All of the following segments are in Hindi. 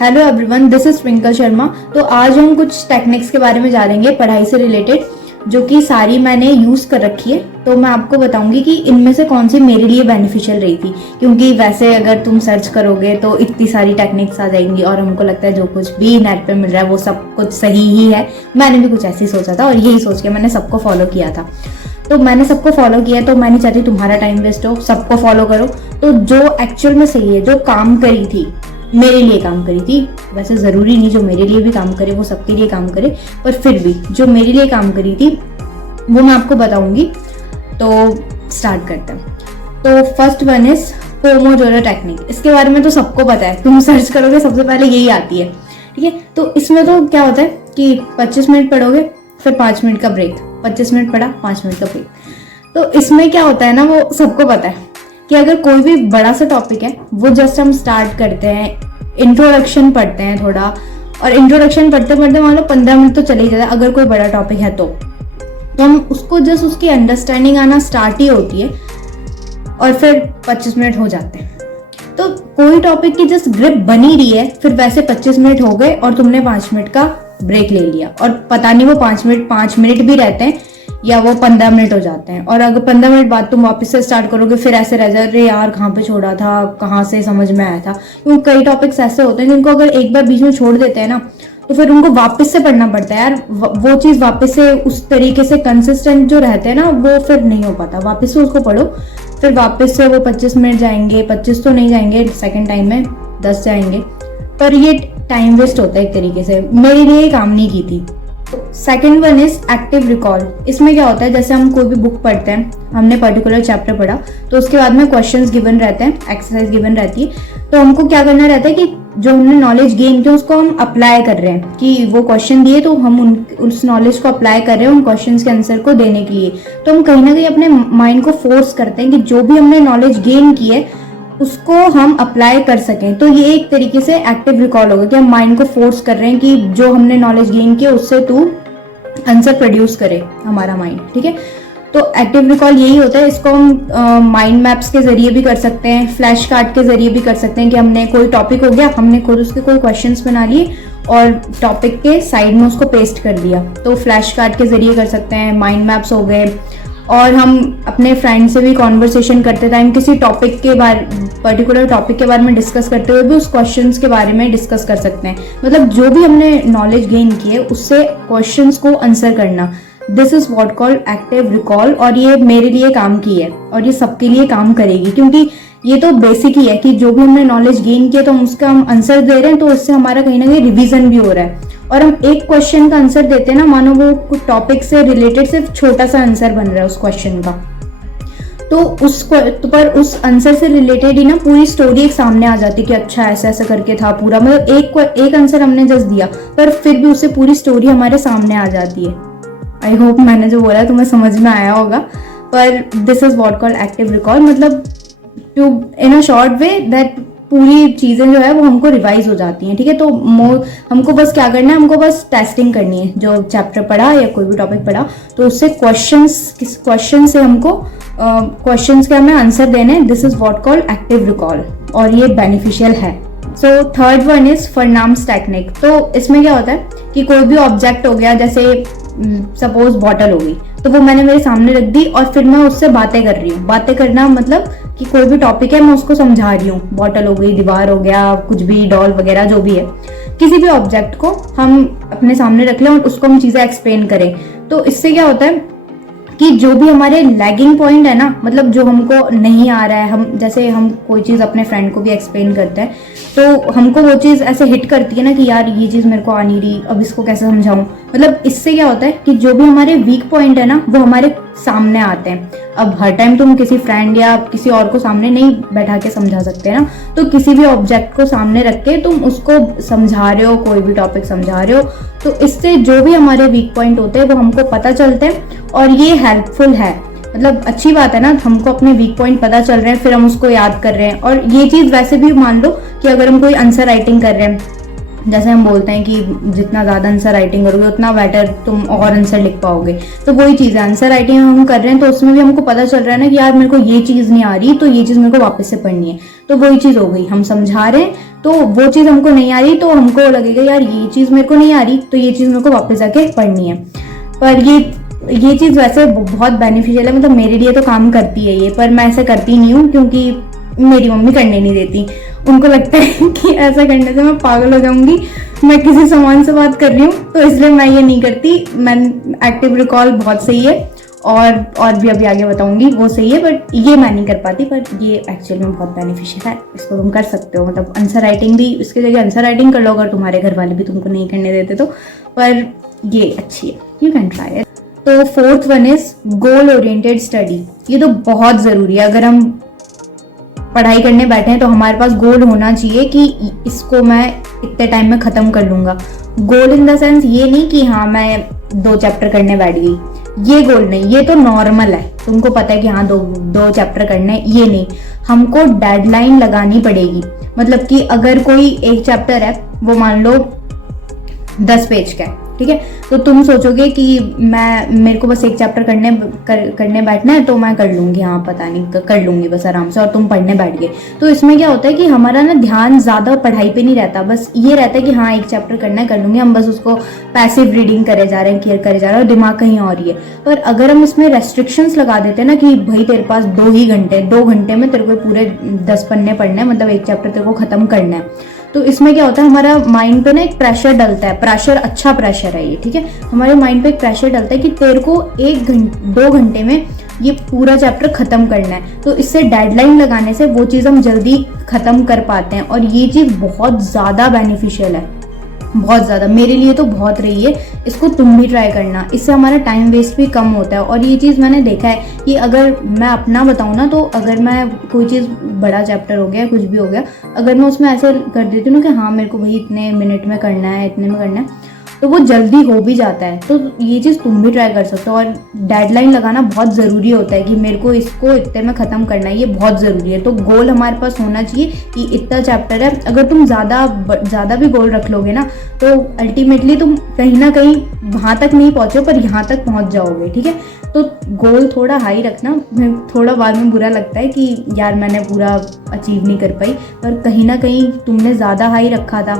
Hello everyone, this is twinkle Sharma. तो आज हम कुछ टेक्निक्स के बारे में जानेंगे पढ़ाई से रिलेटेड, जो कि सारी मैंने यूज़ कर रखी है। तो मैं आपको बताऊंगी कि इनमें से कौन सी मेरे लिए बेनिफिशियल रही थी, क्योंकि वैसे अगर तुम सर्च करोगे तो इतनी सारी टेक्निक्स आ जाएंगी और हमको लगता है जो कुछ भी नेट पे मिल रहा है वो सब कुछ सही ही है। मैंने भी कुछ ऐसे ही सोचा था और यही सोच के मैंने सबको फॉलो किया था। तो मैंने सबको फॉलो किया, तो मैं नहीं चाहती तुम्हारा टाइम वेस्ट हो, सबको फॉलो करो। तो जो एक्चुअल में सही है, जो काम करी थी, मेरे लिए काम करी थी, वैसे ज़रूरी नहीं जो मेरे लिए भी काम करे वो सबके लिए काम करे, पर फिर भी जो मेरे लिए काम करी थी वो मैं आपको बताऊंगी। तो स्टार्ट करते हैं। तो first one is Pomodoro technique. इसके बारे में तो सबको पता है, तुम सर्च करोगे सबसे पहले यही आती है, ठीक है। तो इसमें तो क्या होता है कि 25 मिनट पढ़ोगे, फिर 5 मिनट का ब्रेक, 25 मिनट पढ़ा, 5 मिनट का ब्रेक। तो इसमें क्या होता है ना, वो सबको पता है कि अगर कोई भी बड़ा सा टॉपिक है, वो जस्ट हम स्टार्ट करते हैं, इंट्रोडक्शन पढ़ते हैं थोड़ा, और इंट्रोडक्शन पढ़ते पढ़ते मान लो 15 मिनट तो चले ही जाता है अगर कोई बड़ा टॉपिक है तो हम उसको जस्ट उसकी अंडरस्टैंडिंग आना स्टार्ट ही होती है और फिर 25 मिनट हो जाते हैं। तो कोई टॉपिक की जस्ट ग्रिप बनी रही है, फिर वैसे 25 मिनट हो गए और तुमने 5 मिनट का ब्रेक ले लिया, और पता नहीं वो 5 मिनट भी रहते हैं या वो 15 मिनट हो जाते हैं। और अगर 15 मिनट बाद तुम वापस से स्टार्ट करोगे, फिर ऐसे रह जाए, अरे यार कहाँ पे छोड़ा था, कहाँ से समझ में आया था। क्योंकि कई टॉपिक्स ऐसे होते हैं जिनको अगर एक बार बीच में छोड़ देते हैं ना, तो फिर उनको वापस से पढ़ना पड़ता है यार। वो चीज़ वापस से उस तरीके से कंसिस्टेंट जो रहते हैं ना, वो फिर नहीं हो पाता। वापस से उसको पढ़ो, फिर वापस से वो 25 मिनट जाएंगे, 25 तो नहीं जाएंगे, सेकेंड टाइम में 10 जाएंगे, पर ये टाइम वेस्ट होता है एक तरीके से। मेरे लिए काम नहीं की थी। Second one is active recall. इसमें क्या होता है, जैसे हम कोई भी बुक पढ़ते हैं, हमने पर्टिकुलर चैप्टर पढ़ा, तो उसके बाद में क्वेश्चंस गिवन रहते हैं, एक्सरसाइज गिवन रहती है। तो हमको क्या करना रहता है कि जो हमने नॉलेज गेन किया उसको हम अप्लाई कर रहे हैं, कि वो क्वेश्चन दिए तो हम उस नॉलेज को अप्लाई कर रहे हैं उन क्वेश्चन के आंसर को देने के लिए। तो हम कहीं ना कहीं अपने माइंड को फोर्स करते हैं कि जो भी हमने नॉलेज गेन की है उसको हम अप्लाई कर सकें। तो ये एक तरीके से एक्टिव रिकॉल होगा कि हम माइंड को फोर्स कर रहे हैं कि जो हमने नॉलेज गेन किया उससे तू आंसर प्रोड्यूस करे हमारा माइंड, ठीक है। तो एक्टिव रिकॉल यही होता है। इसको हम माइंड मैप्स के जरिए भी कर सकते हैं, फ्लैश कार्ड के जरिए भी कर सकते हैं कि हमने कोई टॉपिक हो गया, हमने खुद उसके कोई क्वेश्चंस बना लिए और टॉपिक के साइड में उसको पेस्ट कर दिया, तो फ्लैश कार्ड के जरिए कर सकते हैं। माइंड मैप्स हो गए, और हम अपने फ्रेंड से भी कॉन्वर्सेशन करते टाइम किसी टॉपिक के बारे, पर्टिकुलर टॉपिक के बारे में डिस्कस करते हुए भी उस क्वेश्चंस के बारे में डिस्कस कर सकते हैं। मतलब जो भी हमने नॉलेज गेन की है उससे क्वेश्चंस को आंसर करना, this is what called active recall. और ये मेरे लिए काम की है और ये सबके लिए काम करेगी, क्योंकि ये तो बेसिक ही है कि जो भी हमने नॉलेज गेन किया तो हम उसका हम आंसर दे रहे हैं, तो उससे हमारा कहीं ना कहीं रिवीजन भी हो रहा है। और हम एक क्वेश्चन का आंसर देते हैं ना, मानो वो कुछ टॉपिक से रिलेटेड सिर्फ छोटा सा आंसर बन रहा है उस क्वेश्चन का, तो उस आंसर से रिलेटेड ही ना पूरी स्टोरी एक सामने आ जाती है कि अच्छा ऐसा ऐसा करके था पूरा। मतलब एक आंसर हमने जस्ट दिया, पर फिर भी उससे पूरी स्टोरी हमारे सामने आ जाती है। आई होप मैंने जो बोला तुम्हें समझ में आया होगा। पर this is what called active recall, मतलब to in a short way that पूरी चीज़ें जो है वो हमको रिवाइज हो जाती हैं, ठीक है। तो हमको बस क्या करना है, हमको बस टेस्टिंग करनी है। जो चैप्टर पढ़ा या कोई भी टॉपिक पढ़ा तो उससे क्वेश्चन से हमको क्वेश्चंस के हमें आंसर देने हैं। This is what called active recall, और ये बेनिफिशियल है। So third one is Feynman's technique. तो इसमें क्या होता है कि कोई भी ऑब्जेक्ट हो गया, जैसे सपोज बॉटल हो गई, तो वो मैंने मेरे सामने रख दी और फिर मैं उससे बातें कर रही हूँ। बातें करना मतलब कि कोई भी टॉपिक है मैं उसको समझा रही हूँ। बॉटल हो गई, दीवार हो गया, कुछ भी, डॉल वगैरह जो भी है, किसी भी ऑब्जेक्ट को हम अपने सामने रख लें और उसको हम चीज़ें एक्सप्लेन करें। तो इससे क्या होता है कि जो भी हमारे लैगिंग पॉइंट है ना, मतलब जो हमको नहीं आ रहा है, हम जैसे हम कोई चीज़ अपने फ्रेंड को भी एक्सप्लेन करते हैं तो हमको वो चीज़ ऐसे हिट करती है ना कि यार ये चीज़ मेरे को आ नहीं रही, अब इसको कैसे समझाऊं। मतलब इससे क्या होता है कि जो भी हमारे वीक पॉइंट है ना वो हमारे सामने आते हैं। अब हर टाइम तुम किसी फ्रेंड या किसी और को सामने नहीं बैठा के समझा सकते ना, तो किसी भी ऑब्जेक्ट को सामने रख के तुम उसको समझा रहे हो, कोई भी टॉपिक समझा रहे हो, तो इससे जो भी हमारे वीक पॉइंट होते हैं वो हमको पता चलते हैं और ये हेल्पफुल है। मतलब अच्छी बात है ना, हमको अपने वीक पॉइंट पता चल रहे हैं, फिर हम उसको याद कर रहे हैं। और ये चीज़ वैसे भी मान लो कि अगर हम कोई आंसर राइटिंग कर रहे हैं जैसे हम बोलते हैं कि जितना ज़्यादा आंसर राइटिंग करोगे उतना बेटर तुम और आंसर लिख पाओगे, तो वही चीज़ है, आंसर राइटिंग हम कर रहे हैं तो उसमें भी हमको पता चल रहा है ना कि यार मेरे को ये चीज़ नहीं आ रही, तो ये चीज़ मेरे को वापस से पढ़नी है। तो वही चीज़ हो गई, हम समझा रहे हैं तो वो चीज़ हमको नहीं आ रही, तो हमको लगेगा यार ये चीज़ मेरे को नहीं आ रही, तो ये चीज़ मेरे को वापस जाके पढ़नी है। पर ये चीज़ वैसे बहुत बेनिफिशियल है, मतलब मेरे लिए तो काम करती है ये, पर मैं ऐसा करती नहीं हूँ क्योंकि मेरी मम्मी करने नहीं देती। उनको लगता है कि ऐसा करने से मैं पागल हो जाऊंगी, मैं किसी सामान से बात कर रही हूँ, तो इसलिए मैं ये नहीं करती। मैं एक्टिव रिकॉल बहुत सही है और भी अभी आगे बताऊंगी वो सही है, बट ये मैं नहीं कर पाती, पर ये एक्चुअल में बहुत बेनिफिशियल है, इसको तुम कर सकते हो। मतलब आंसर राइटिंग भी, इसके जगह आंसर राइटिंग कर लो अगर तुम्हारे घर वाले भी तुमको नहीं करने देते तो, पर ये अच्छी है, यू कैन ट्राई इट। तो fourth one is goal oriented study. ये तो बहुत ज़रूरी है, अगर हम पढ़ाई करने बैठे हैं तो हमारे पास गोल होना चाहिए कि इसको मैं इतने टाइम में ख़त्म कर लूँगा। गोल इन द सेंस ये नहीं कि हाँ मैं 2 चैप्टर करने बैठ गई, ये गोल नहीं, ये तो नॉर्मल है, तुमको पता है कि हाँ दो चैप्टर करने, ये नहीं, हमको डेडलाइन लगानी पड़ेगी। मतलब कि अगर कोई एक चैप्टर है वो मान लो 10 पेज का है, ठीक है, तो तुम सोचोगे कि मेरे को बस एक चैप्टर करने बैठना है तो मैं कर लूंगी, हाँ पता नहीं कर लूंगी बस आराम से, और तुम पढ़ने बैठ गए। तो इसमें क्या होता है कि हमारा ना ध्यान ज़्यादा पढ़ाई पे नहीं रहता, बस ये रहता है कि हाँ एक चैप्टर करना है कर लूंगी, हम बस उसको पैसिव रीडिंग करे जा रहे हैं, केयर करे जा रहे हैं, और दिमाग कहीं और ही है। पर अगर हम इसमें रेस्ट्रिक्शंस लगा देते हैं ना कि भाई तेरे पास 2 घंटे में तेरे को पूरे 10 पन्ने पढ़ने हैं, मतलब एक चैप्टर तेरे को खत्म करना है, तो इसमें क्या होता है हमारा माइंड पे ना एक प्रेशर डलता है, प्रेशर अच्छा प्रेशर है ये, ठीक है, हमारे माइंड पे एक प्रेशर डलता है कि तेरे को 2 घंटे में ये पूरा चैप्टर खत्म करना है। तो इससे डेडलाइन लगाने से वो चीज़ हम जल्दी खत्म कर पाते हैं, और ये चीज़ बहुत ज़्यादा बेनिफिशियल है, बहुत ज़्यादा, मेरे लिए तो बहुत रही है। इसको तुम भी ट्राई करना, इससे हमारा टाइम वेस्ट भी कम होता है। और ये चीज़ मैंने देखा है कि अगर मैं अपना बताऊँ ना, तो अगर मैं कोई चीज़, बड़ा चैप्टर हो गया कुछ भी हो गया, अगर मैं उसमें ऐसे कर देती हूँ कि हाँ मेरे को भाई इतने मिनट में करना है, इतने में करना है, तो वो जल्दी हो भी जाता है। तो ये चीज़ तुम भी ट्राई कर सकते हो, और डेडलाइन लगाना बहुत ज़रूरी होता है कि मेरे को इसको इतने में ख़त्म करना है, ये बहुत ज़रूरी है। तो गोल हमारे पास होना चाहिए कि इतना चैप्टर है। अगर तुम ज़्यादा भी गोल रख लोगे ना, तो अल्टीमेटली तुम कहीं ना कहीं वहाँ तक नहीं पहुँचो, पर यहाँ तक पहुँच जाओगे, ठीक है। तो गोल थोड़ा हाई रखना, थोड़ा बाद में बुरा लगता है कि यार मैंने पूरा अचीव नहीं कर पाई, पर कहीं ना कहीं तुमने ज़्यादा हाई रखा था,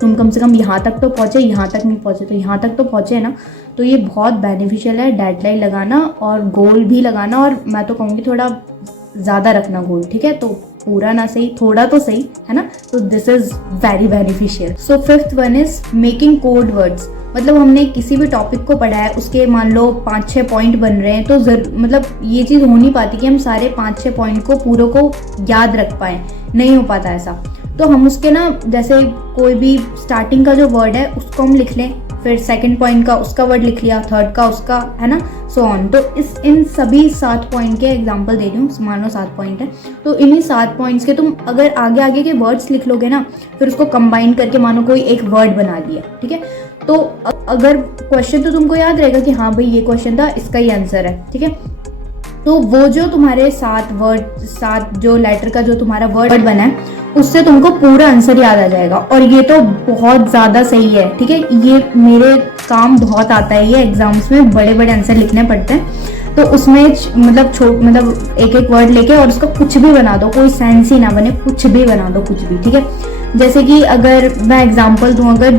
तुम कम से कम यहाँ तक तो पहुँचे, यहाँ तक नहीं पहुँचे तो यहाँ तक तो पहुँचे ना। तो ये बहुत बेनिफिशियल है, डेडलाइन लगाना और गोल भी लगाना, और मैं तो कहूँगी थोड़ा ज़्यादा रखना गोल, ठीक है, तो पूरा ना सही थोड़ा तो सही है ना। तो this is very beneficial. So fifth one is making code words. मतलब हमने किसी भी टॉपिक को पढ़ा है, उसके मान लो 5-6 पॉइंट बन रहे हैं, तो मतलब ये चीज़ हो नहीं पाती कि हम सारे 5-6 पॉइंट को पूरों को याद रख पाएँ, नहीं हो पाता ऐसा। तो हम उसके ना, जैसे कोई भी स्टार्टिंग का जो वर्ड है उसको हम लिख लें, फिर सेकंड पॉइंट का उसका वर्ड लिख लिया, थर्ड का उसका, है ना, सो ऑन। तो इन सभी 7 पॉइंट के एग्जांपल दे रही हूँ, मानो 7 पॉइंट है, तो इन्हीं 7 पॉइंट्स के तुम अगर आगे के वर्ड्स लिख लोगे ना, फिर उसको कंबाइन करके मानो कोई एक वर्ड बना दिया, ठीक है। तो अगर क्वेश्चन तो तुमको याद रहेगा कि हाँ भाई ये क्वेश्चन था, इसका ही आंसर है, ठीक है। तो वो जो तुम्हारे 7 जो लेटर का जो तुम्हारा वर्ड बना है, उससे तुमको पूरा आंसर याद आ जाएगा। और ये तो बहुत ज़्यादा सही है, ठीक है, ये मेरे काम बहुत आता है, ये एग्जाम्स में बड़े आंसर लिखने पड़ते हैं। तो उसमें मतलब एक वर्ड लेके और उसका कुछ भी बना दो, कोई सेंस ही ना बने, कुछ भी बना दो, कुछ भी, ठीक है। जैसे कि अगर मैं एग्जाम्पल दूँ, अगर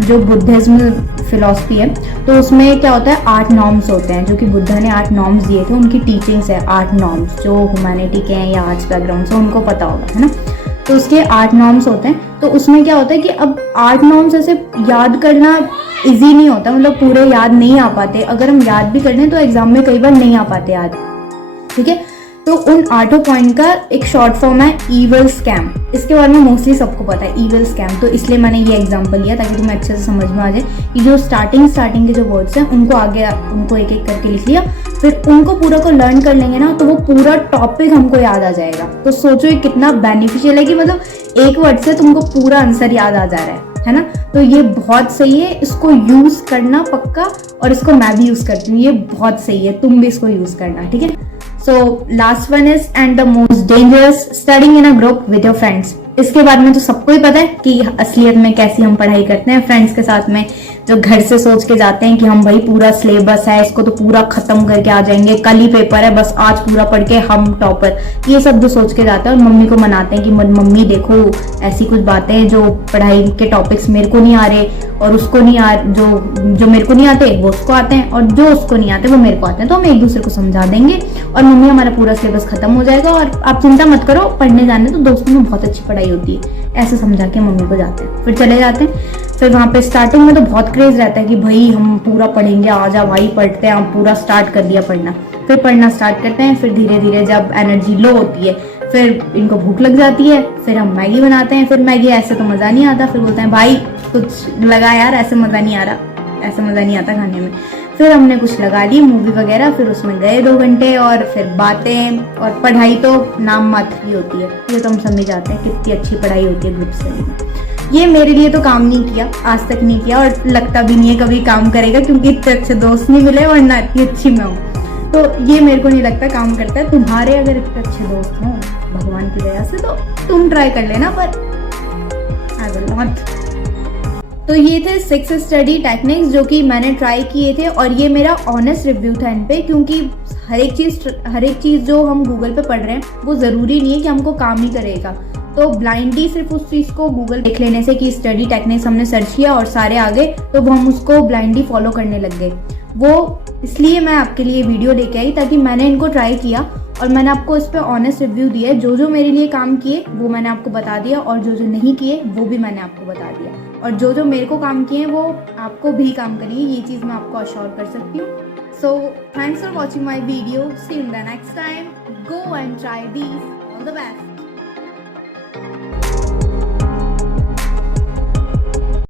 जो बुद्धिज्म फिलॉसफी है, तो उसमें क्या होता है 8 नॉर्म्स होते हैं, जो कि बुद्धा ने 8 नॉर्म्स दिए थे, उनकी टीचिंग्स है 8 नॉर्म्स, जो ह्यूमैनिटी के हैं या आर्ट्स बैकग्राउंड से उनको पता होगा, है ना। तो उसके 8 नॉर्म्स होते हैं। तो उसमें क्या होता है कि अब 8 नॉर्म्स ऐसे याद करना इजी नहीं होता, मतलब पूरे याद नहीं आ पाते, अगर हम याद भी कर लें तो एग्जाम में कई बार नहीं आ पाते याद, ठीक है। तो उन 8 पॉइंट का एक शॉर्ट फॉर्म है ईविल स्कैम। इसके बारे में मोस्टली सबको पता है ईविल स्कैम, तो इसलिए मैंने ये एग्जांपल लिया ताकि तुम्हें अच्छे से समझ में आ जाए कि जो स्टार्टिंग के जो वर्ड्स हैं उनको एक एक करके लिख लिया, फिर उनको पूरा को लर्न कर लेंगे ना, तो वो पूरा टॉपिक हमको याद आ जाएगा। तो सोचो ये कितना बेनिफिशियल है कि मतलब एक वर्ड से तुमको पूरा आंसर याद आ जा रहा है ना। तो ये बहुत सही है, इसको यूज करना पक्का, और इसको मैं भी यूज करती हूँ, ये बहुत सही है, तुम भी इसको यूज करना, ठीक है। So last one is, and the most dangerous, studying in a group with your friends. इसके बारे में तो सबको ही पता है कि असलियत में कैसी हम पढ़ाई करते हैं फ्रेंड्स के साथ में, जो घर से सोच के जाते हैं कि हम भाई पूरा सिलेबस है, इसको तो पूरा खत्म करके आ जाएंगे, कल ही पेपर है, बस आज पूरा पढ़ के हम टॉपर, ये सब जो सोच के जाते हैं और मम्मी को मनाते हैं कि मम्मी देखो ऐसी कुछ बातें हैं जो पढ़ाई के टॉपिक्स मेरे को नहीं आ रहे और उसको नहीं आ, जो मेरे को नहीं आते वो उसको आते हैं और जो उसको नहीं आते वो मेरे को आते हैं, तो हम एक दूसरे को समझा देंगे और मम्मी हमारा पूरा सिलेबस खत्म हो जाएगा और आप चिंता मत करो, पढ़ने जाने तो दोस्तों में बहुत अच्छी पढ़ाई होती है। ऐसे समझा के मम्मी को जाते हैं, फिर चले जाते हैं। फिर वहाँ पे स्टार्टिंग में तो बहुत क्रेज रहता है कि भाई हम पूरा पढ़ेंगे, आ जा भाई पढ़ते हैं, हम पूरा स्टार्ट कर दिया पढ़ना। फिर पढ़ना स्टार्ट करते हैं, फिर धीरे धीरे जब एनर्जी लो होती है फिर इनको भूख लग जाती है, फिर हम मैगी बनाते हैं। फिर मैगी ऐसे तो मज़ा नहीं आता, फिर बोलते हैं भाई कुछ लगा यार, ऐसे मज़ा नहीं आ रहा, ऐसे मज़ा नहीं आता खाने में। फिर हमने कुछ लगा ली मूवी वगैरह, फिर उसमें गए 2 घंटे और फिर बातें और पढ़ाई तो नाम मात्र ही होती है, ये तो हम समझ जाते हैं कितनी अच्छी पढ़ाई होती है ग्रुप स्टडी में। ये मेरे लिए तो काम नहीं किया, आज तक नहीं किया और लगता भी नहीं है कभी काम करेगा, क्योंकि इतने अच्छे दोस्त नहीं मिले वरना इतनी अच्छी मैं हूँ, तो ये मेरे को नहीं लगता काम करता है। तुम्हारे अगर इतने अच्छे दोस्त हों भगवान की दया से तो तुम ट्राई कर लेना, पर आई विल नॉट। तो ये थे 6 स्टडी टेक्निक्स जो कि मैंने ट्राई किए थे और ये मेरा ऑनेस्ट रिव्यू था इन पे, क्योंकि हर एक चीज़ जो हम गूगल पे पढ़ रहे हैं वो ज़रूरी नहीं है कि हमको काम ही करेगा। तो ब्लाइंडली सिर्फ उस चीज़ को गूगल देख लेने से कि स्टडी टेक्निक्स हमने सर्च किया और सारे आ गए तो वो हम उसको ब्लाइंडली फॉलो करने लग गए। वो इसलिए मैं आपके लिए वीडियो लेके आई ताकि मैंने इनको ट्राई किया और मैंने आपको इस पर ऑनेस्ट रिव्यू दिया। जो जो मेरे लिए काम किए वो मैंने आपको बता दिया और जो जो नहीं किए वो भी मैंने आपको बता दिया, और जो जो मेरे को काम किए वो आपको भी काम करिए, ये चीज़ मैं आपको अश्योर कर सकती हूँ। So thanks for watching my video, see you in the next time, go and try these, all the best.